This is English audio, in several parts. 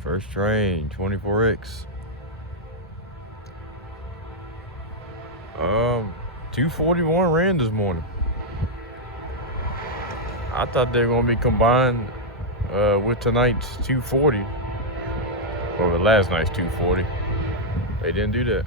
First train, 24X. 241 ran this morning. I thought they were gonna be combined with tonight's 240 or with last night's 240. They didn't do that.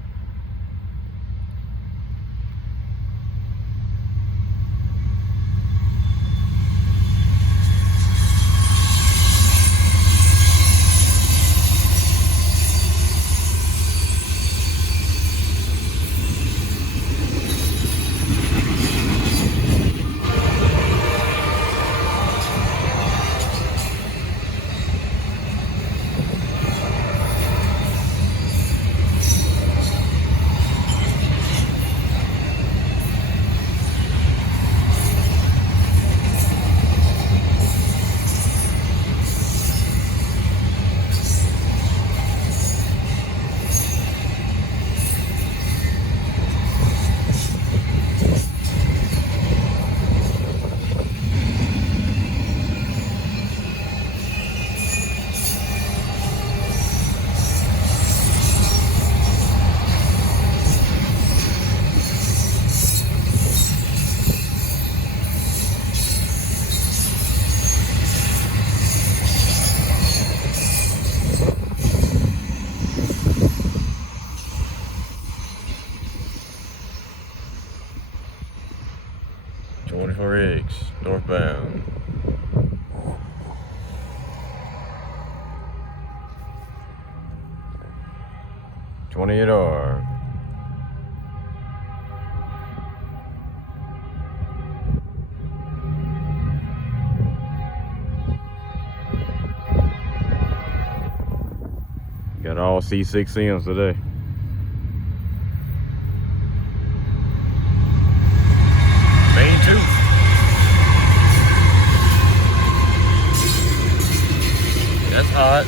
Northbound. (28R). Got all C6Ms today. That's hot.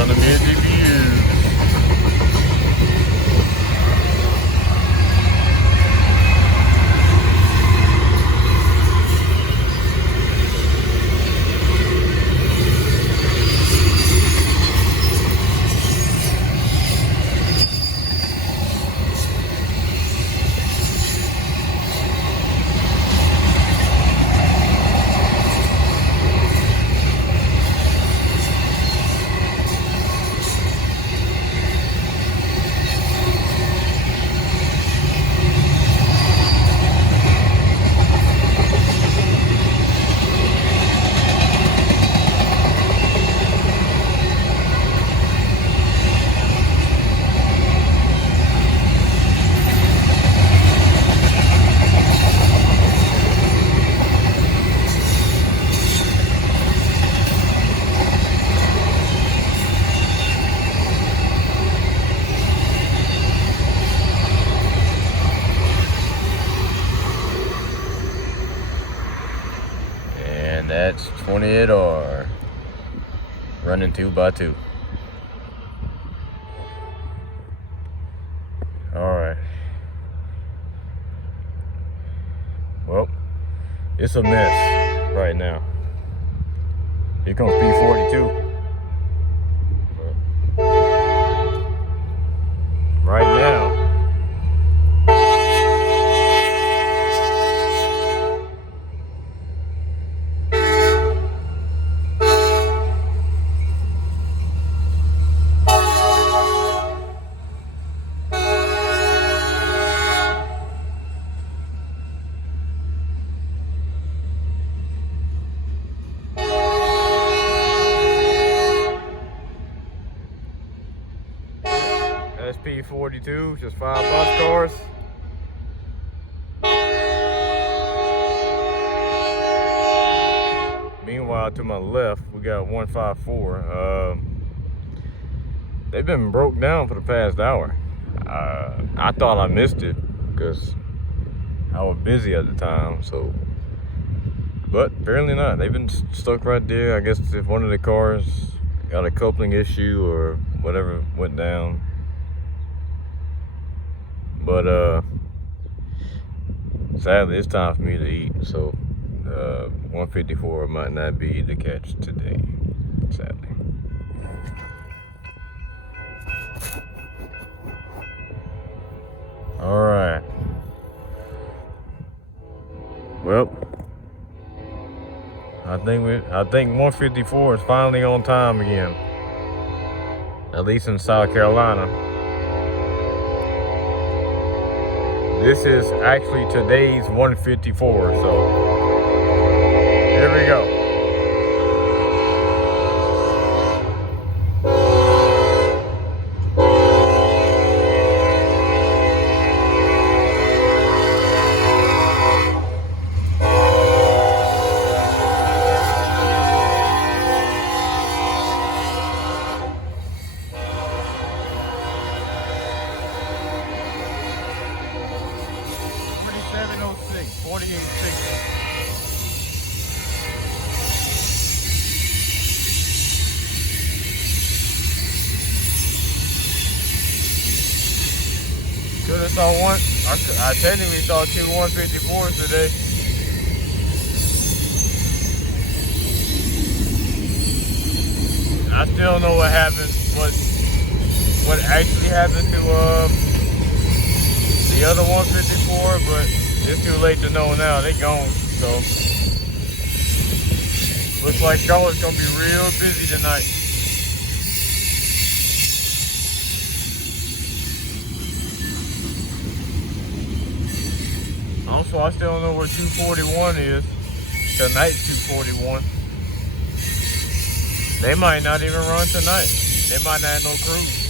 On the NB Dpus. That's 28R running 2x2. All right. Well, it's a mess. right now. Here comes P42. Right now, SP42, just 5 boxcars. Meanwhile, to my left, we got 154. They've been broke down for the past hour. I thought I missed it because I was busy at the time, so. But apparently not. They've been stuck right there. I guess if one of the cars got a coupling issue or whatever went down. But sadly, it's time for me to eat. So 154 might not be the catch today, sadly. All right. Well, I think 154 is finally on time again. At least in South Carolina. This is actually today's 154, so here we go. I technically saw 2 154s today. I still don't know what happened, what actually happened to the other 154, but it's too late to know now. They gone, so looks like Charlotte's gonna be real busy tonight. Also, I still don't know where 241 is. Tonight's 241. They might not even run tonight. They might not have no crews.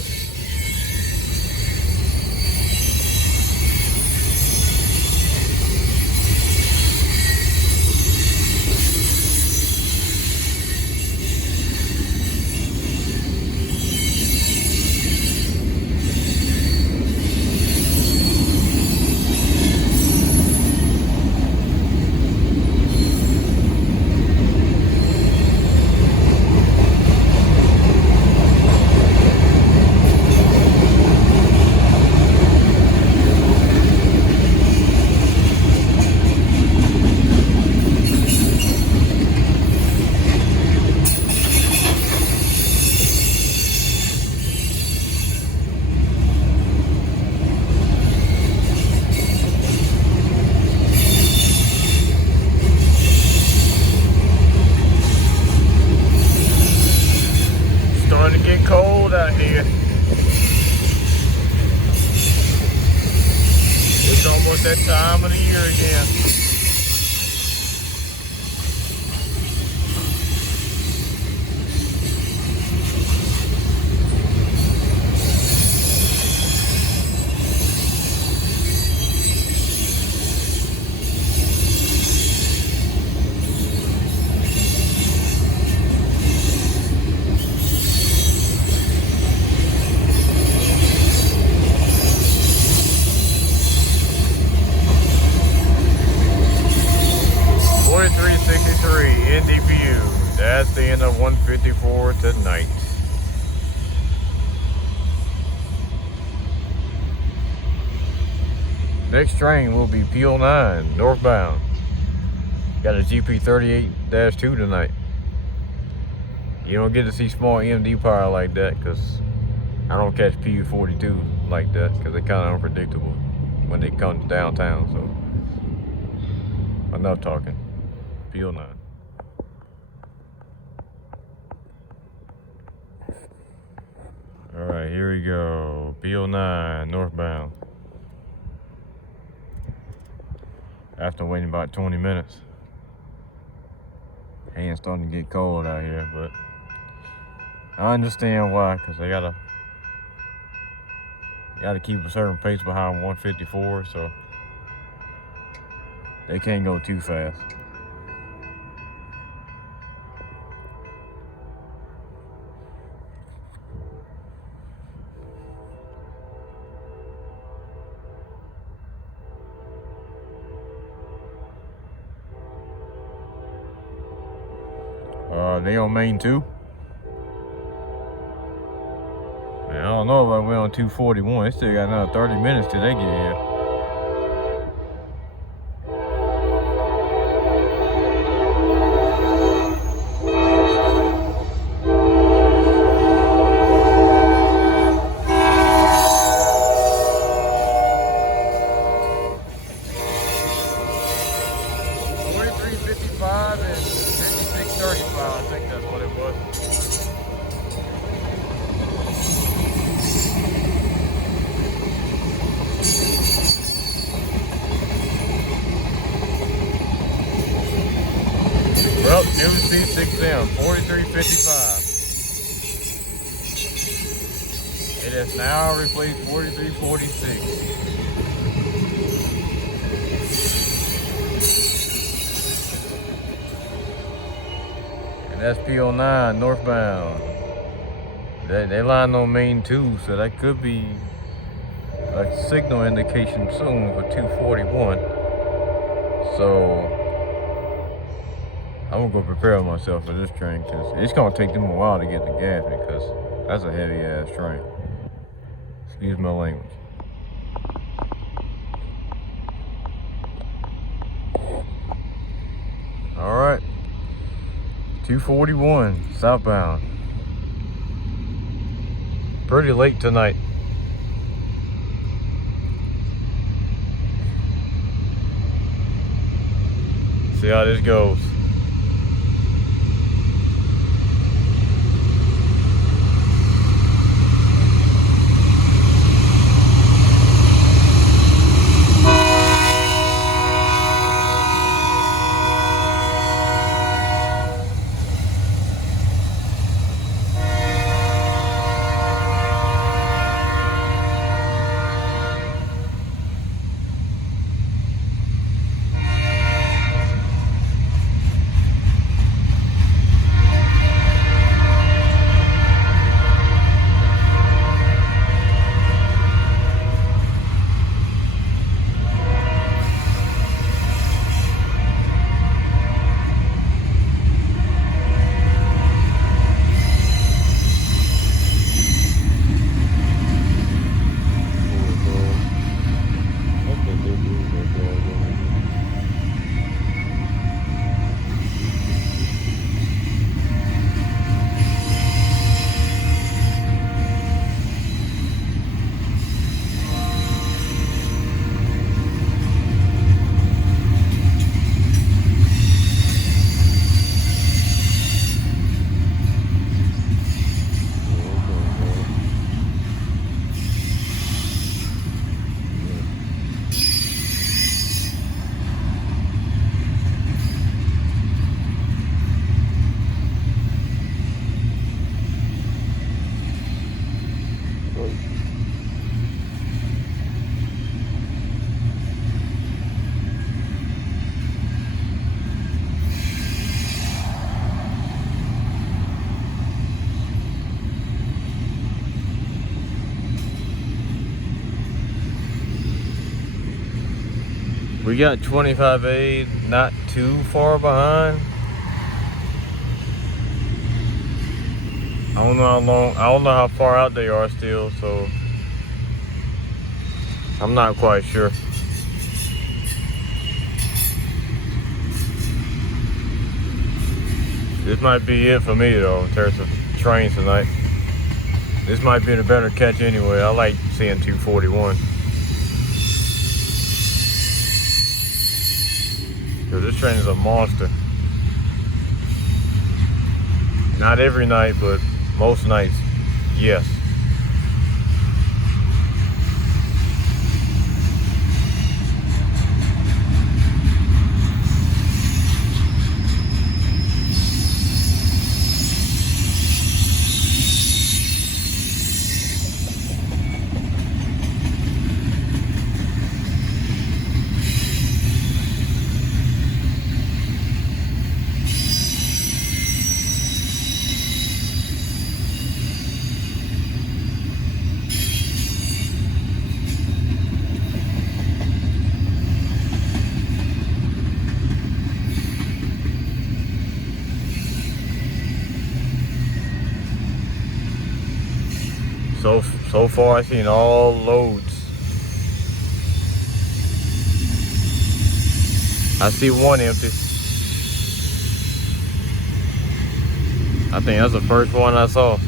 That time of the year again. NB Dpu. That's the end of 154 tonight. Next train will be Peel 9 northbound. Got a GP38-2 tonight. You don't get to see small MD power like that because I don't catch PU42 like that because they're kind of unpredictable when they come downtown. So enough talking. PO9. All right, here we go. PO9 northbound. After waiting about 20 minutes. Hands starting to get cold out here, but I understand why, because they gotta keep a certain pace behind 154, so they can't go too fast. They on main 2. Man, I don't know if we're on 241. They still got another 30 minutes till they get here. I think that's what it was. Well, NB 4355. It has now replaced 4346. That's PO9 northbound. They line on main 2, so that could be a signal indication soon for 241. So I'm gonna prepare myself for this train because it's gonna take them a while to get the gas because that's a heavy ass train. Excuse my language. All right. 241 southbound. Pretty late tonight. See how this goes. We got 25A, not too far behind. I don't know how long, I don't know how far out they are still, so I'm not quite sure. This might be it for me though in terms of trains tonight. This might be the better catch anyway. I like seeing 241. Because this train is a monster. Not every night, but most nights, yes. So far I've seen all loads. I see one empty. I think that's the first one I saw.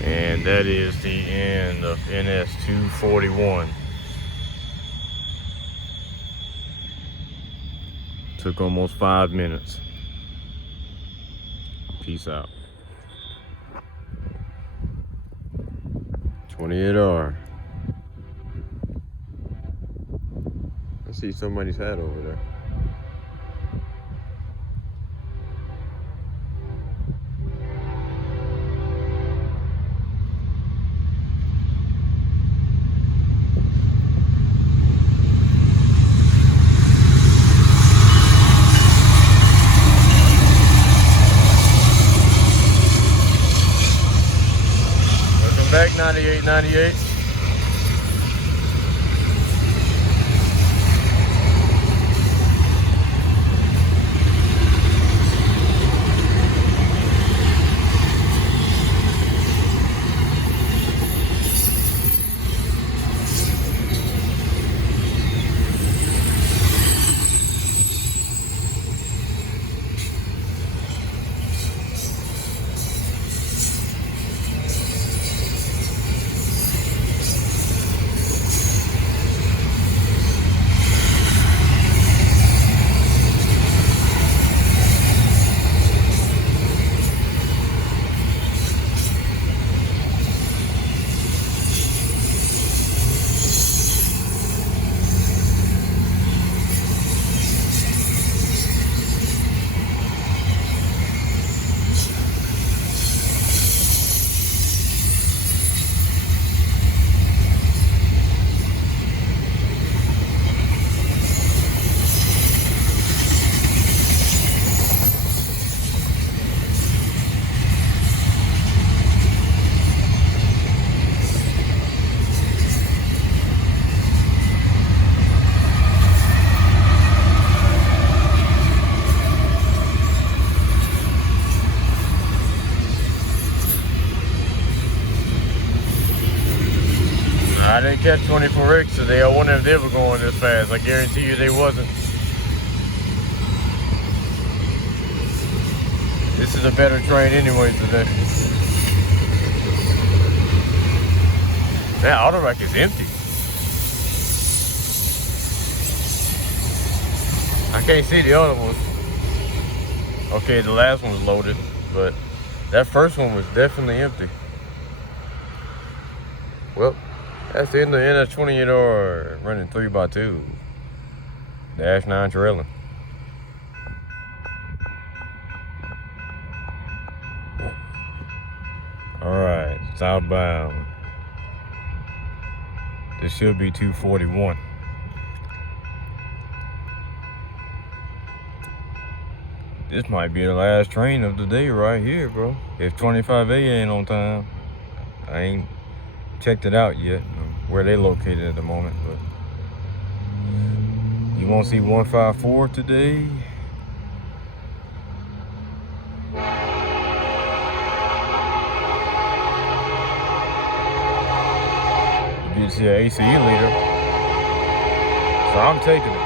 And that is the end of NS 241. Took almost 5 minutes. Peace out. 28R. I see somebody's hat over there. Back 98. I didn't catch 24X today. I wonder if they were going this fast. I guarantee you they wasn't. This is a better train anyway today. That auto rack is empty. I can't see the other ones. Okay, the last one was loaded, but that first one was definitely empty. Well, that's the end of the NS 28R running 3x2. Dash 9 trailing. Southbound. This should be 241. This might be the last train of the day right here, bro. If 25A ain't on time. I ain't checked it out yet, where they located at the moment, but you won't see 154 today. You did see an ACE leader, so I'm taking it.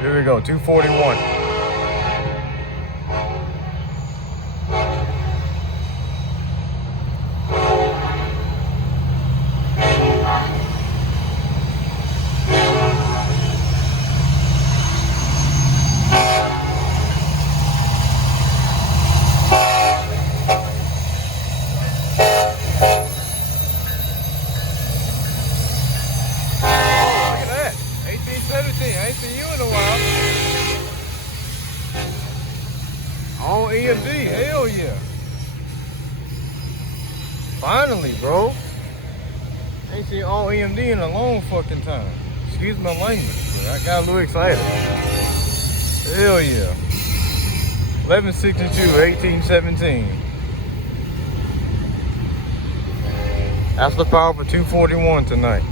Here we go, 241. I ain't seen you in a while. On EMD, hell yeah. Finally, bro. Ain't seen all EMD in a long fucking time. Excuse my language, but I got a little excited. Hell yeah. 1162, 1817. That's the power for 241 tonight.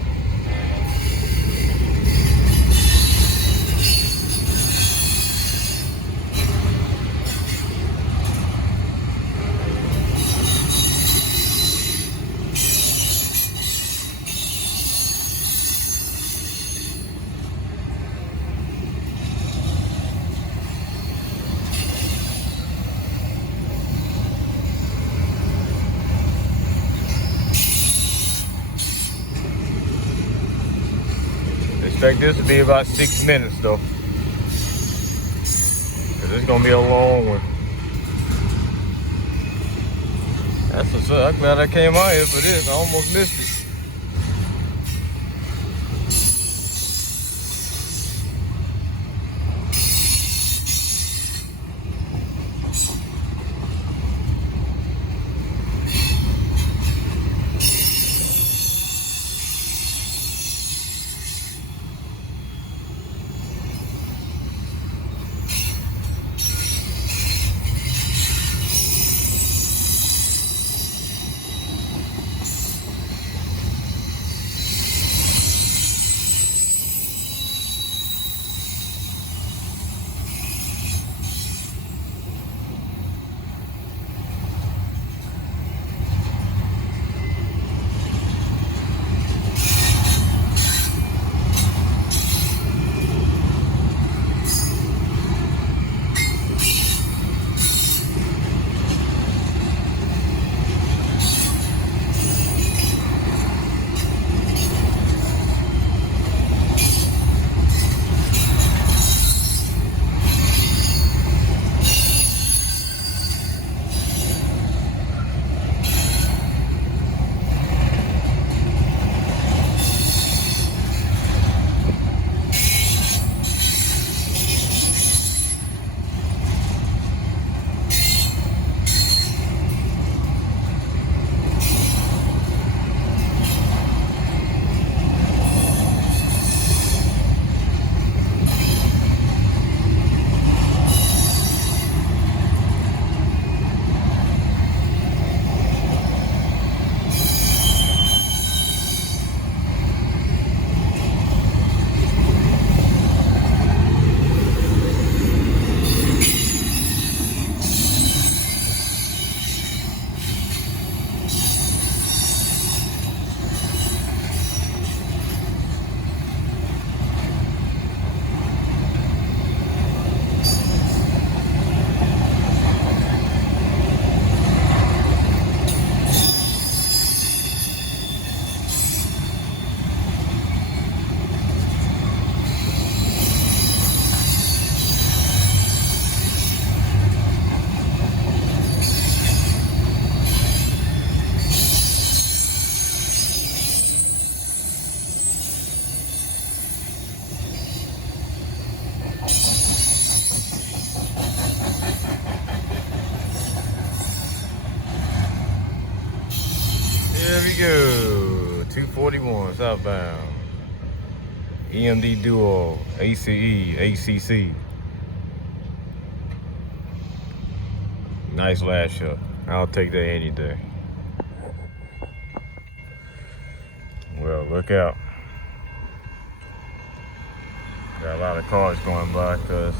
Expect this to be about 6 minutes though, cause it's gonna be a long one. That's what's up. I'm glad I came out here for this. I almost missed it. on, southbound. EMD Duo, ACE, ACC. Nice lash up. I'll take that any day. Well, look out. Got a lot of cars going by because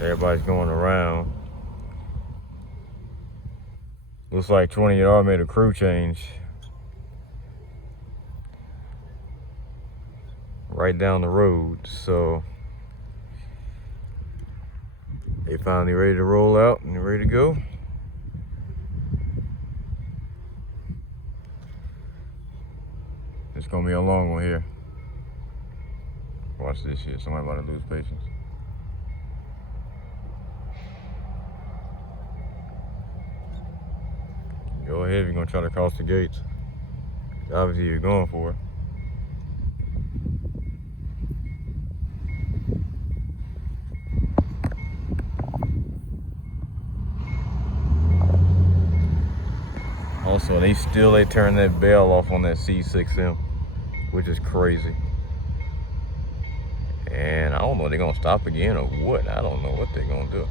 everybody's going around. Looks like 20R made a crew change. Right down the road, so they finally ready to roll out and ready to go. It's gonna be a long one here. Watch this shit. Somebody about to lose patience. Go ahead if you're gonna try to cross the gates. Obviously you're going for it. Also, they turn that bell off on that C6M, which is crazy. And I don't know if they're gonna stop again or what. I don't know what they're gonna do.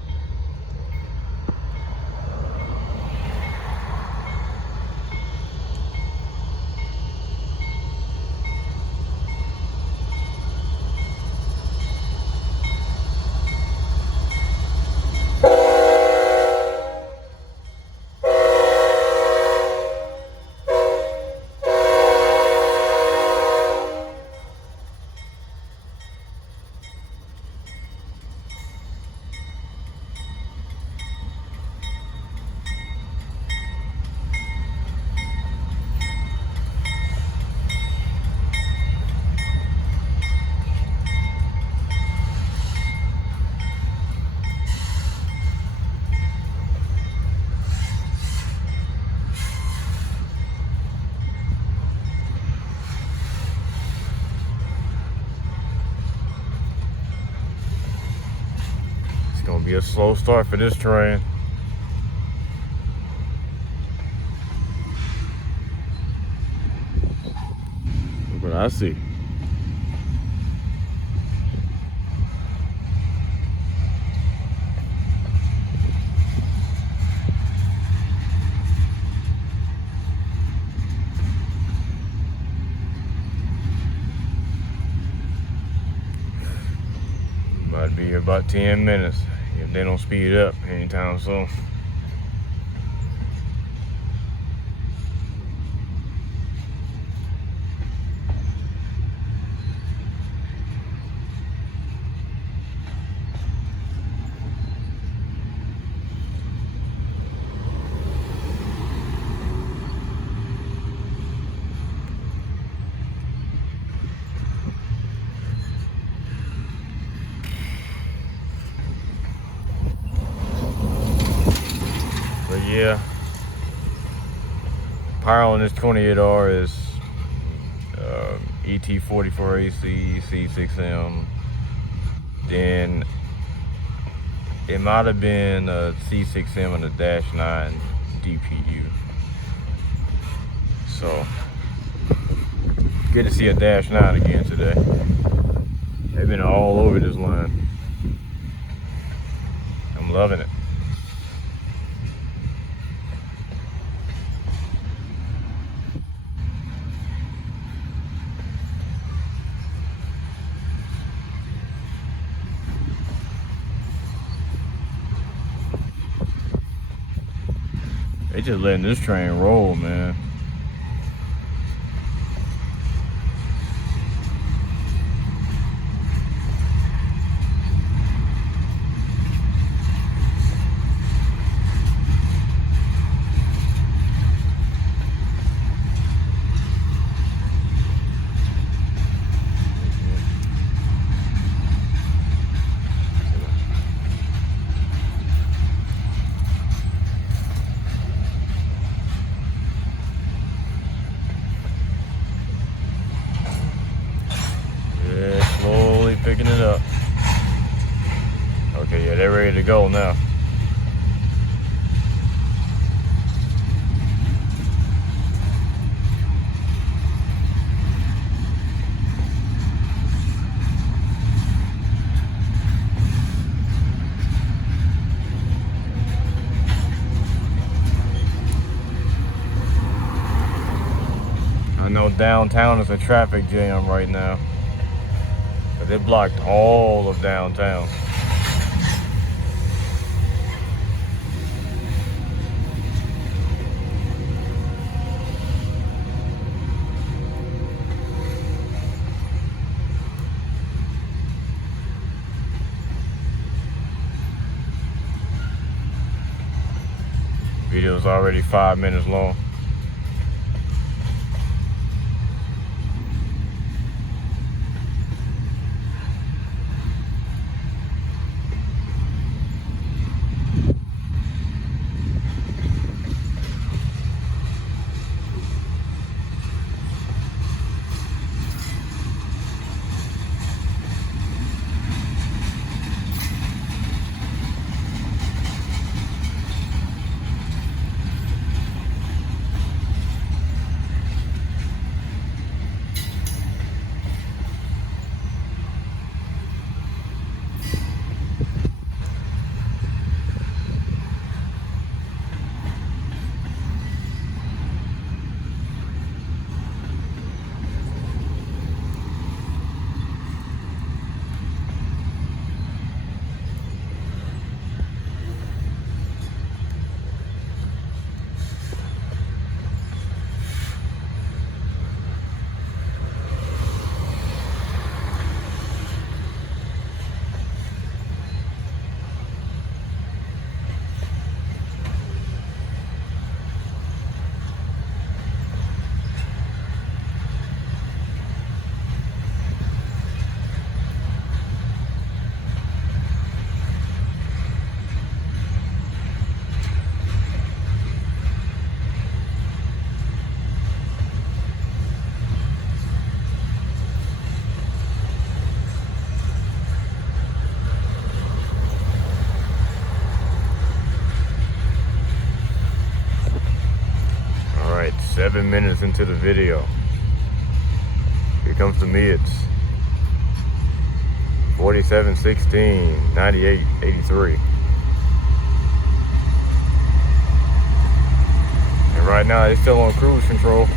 Gonna be a slow start for this train. Look what I see. Might be here about 10 minutes. If they don't speed up anytime soon. Yeah, power on this 28R is ET44AC C6M. Then it might have been a C6M and a -9 Dpu. So good to see a -9 again today. They've been all over this line. I'm loving it. They just letting this train roll, man. Picking it up. Okay, yeah, they're ready to go now. almost downtown is a traffic jam right now. But they blocked all of downtown. Video's already 5 minutes long. All right, 7 minutes into the video. Here comes the mids. 47-16, 98-83. And right now, they're still on cruise control.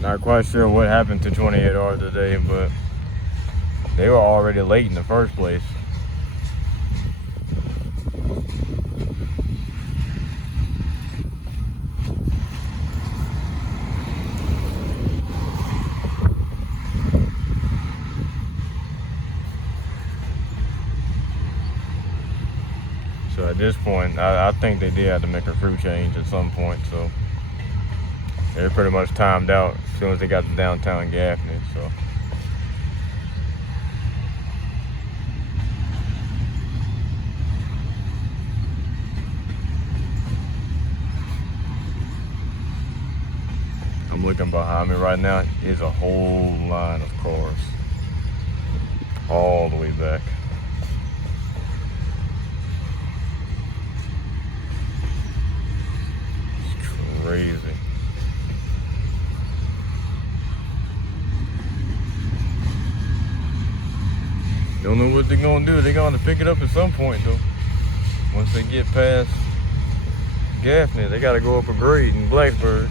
Not quite sure what happened to 28R today, but they were already late in the first place. So at this point, I think they did have to make a crew change at some point, so they're pretty much timed out as soon as they got to downtown Gaffney, so. I'm looking behind me right now. There's a whole line of cars all the way back. It's crazy. Don't know what they're gonna do. They're gonna pick it up at some point though. Once they get past Gaffney, they gotta go up a grade in Blacksburg.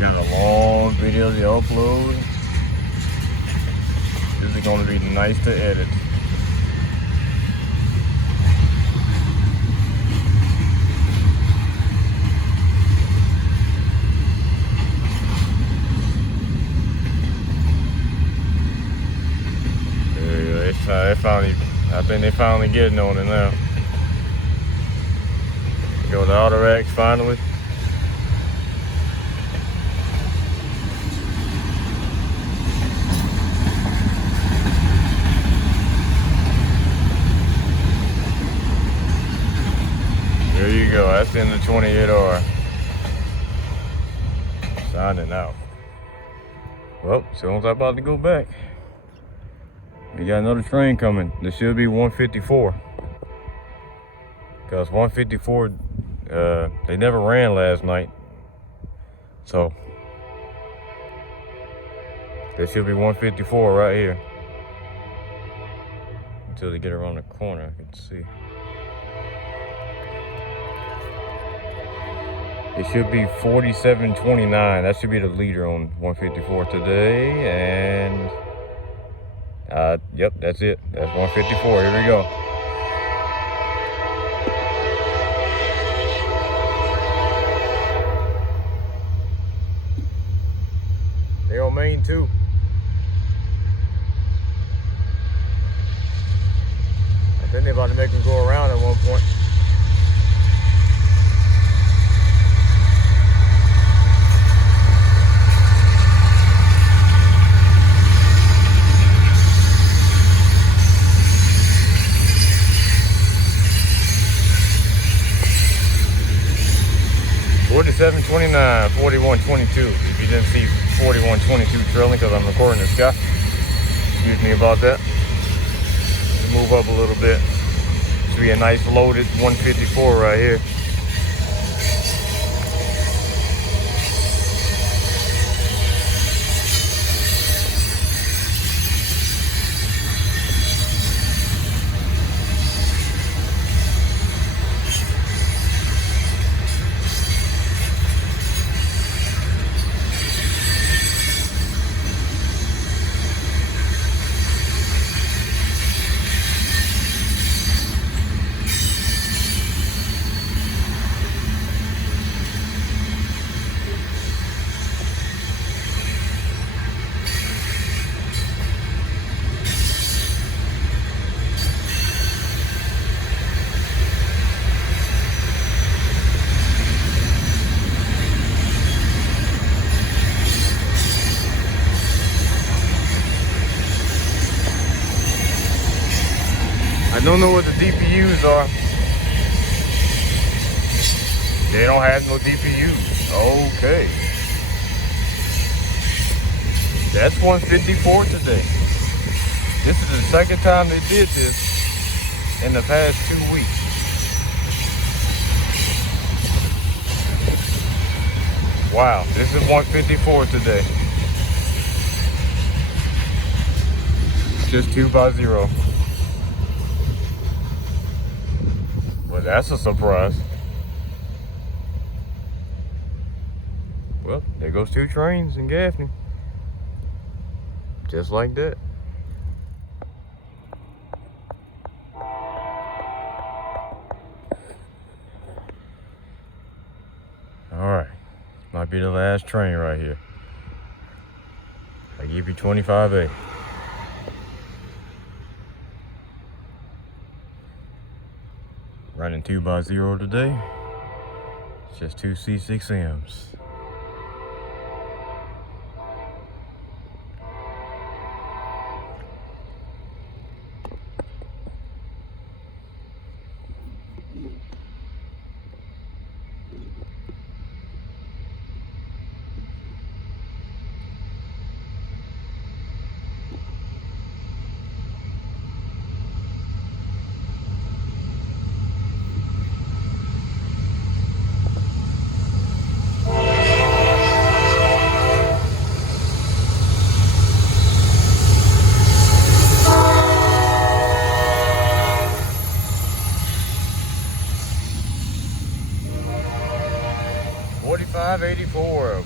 got a long video to upload. This is going to be nice to edit. I think they finally getting on it now. Go to auto racks finally. There you go. That's in the 28R. Signing out. Well, soon as I'm about to go back. We got another train coming. This should be 154. Because 154, they never ran last night. So, there should be 154 right here. Until they get around the corner, I can see. It should be 4729. That should be the leader on 154 today. And yep, that's it. That's 154. Here we go. They're on main 2. I think they're about to make them go around at one point. Seven 29, 4122. If you didn't see 4122 trailing, because I'm recording the sky. Excuse me about that. Move up a little bit. Should be a nice loaded 154 right here. I don't know what the Dpus are. They don't have no Dpus. Okay. That's 154 today. This is the second time they did this in the past 2 weeks. Wow, this is 154 today. Just 2x0. Well, that's a surprise. Well, there goes 2 trains in Gaffney. Just like that. Alright. Might be the last train right here. I give you 25A. Running 2x0 today. It's just 2 C6Ms.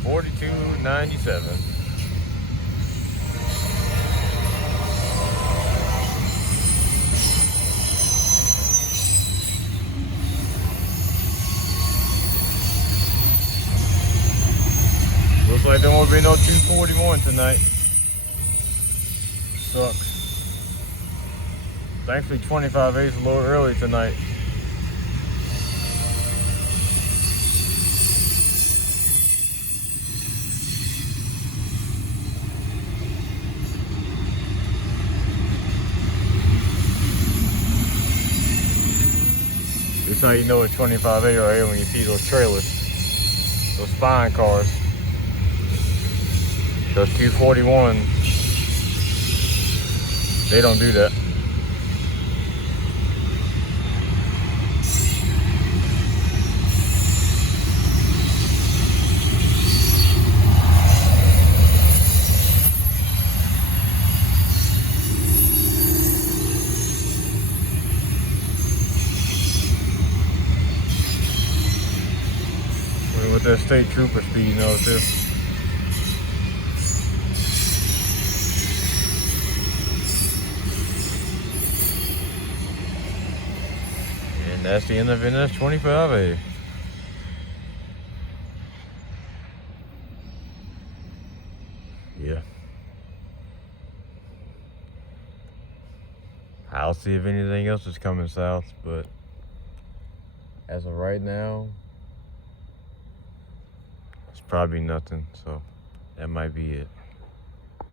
4297. Looks like there won't be no 241 tonight. Sucks. Thankfully 25A is a little early tonight. This is how you know it's 25A right here when you see those trailers, those fine cars. Those 241, they don't do that. With that state trooper speed, you know, too. And that's the end of NS 25A. Yeah. I'll see if anything else is coming south, but as of right now, it's probably nothing, so that might be it.